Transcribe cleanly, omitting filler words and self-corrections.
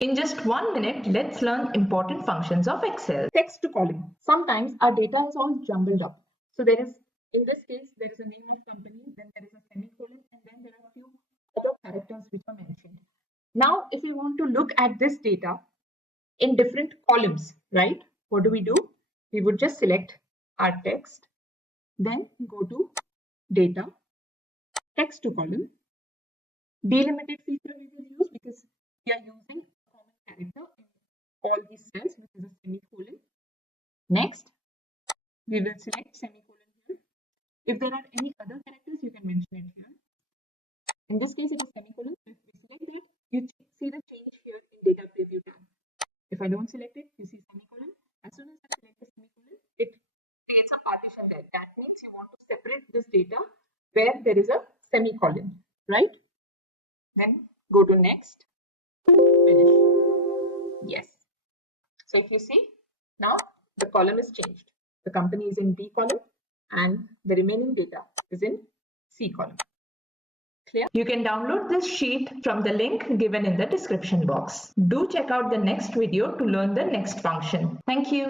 In just 1 minute, let's learn important functions of Excel. Text to column. Sometimes our data is all jumbled up. So there is, in this case, there is a name of company, then there is a semicolon, and then there are a few other characters which are mentioned. Now, if we want to look at this data in different columns, right? What do? We would just select our text, then go to data, text to column. Delimited feature we will use because we are using a common character in all these cells, which is a semicolon. Next, we will select semicolon here. If there are any other characters, you can mention it here. In this case, it is semicolon. So if we select that, you see the change here in data preview tab. If I don't select it, you see semicolon. As soon as I select the semicolon, it creates a partition there. That means you want to separate this data where there is a semicolon, right? Then go to next, finish. Yes. So if you see, now the column is changed. The company is in B column and the remaining data is in C column. Clear? You can download this sheet from the link given in the description box. Do check out the next video to learn the next function. Thank you.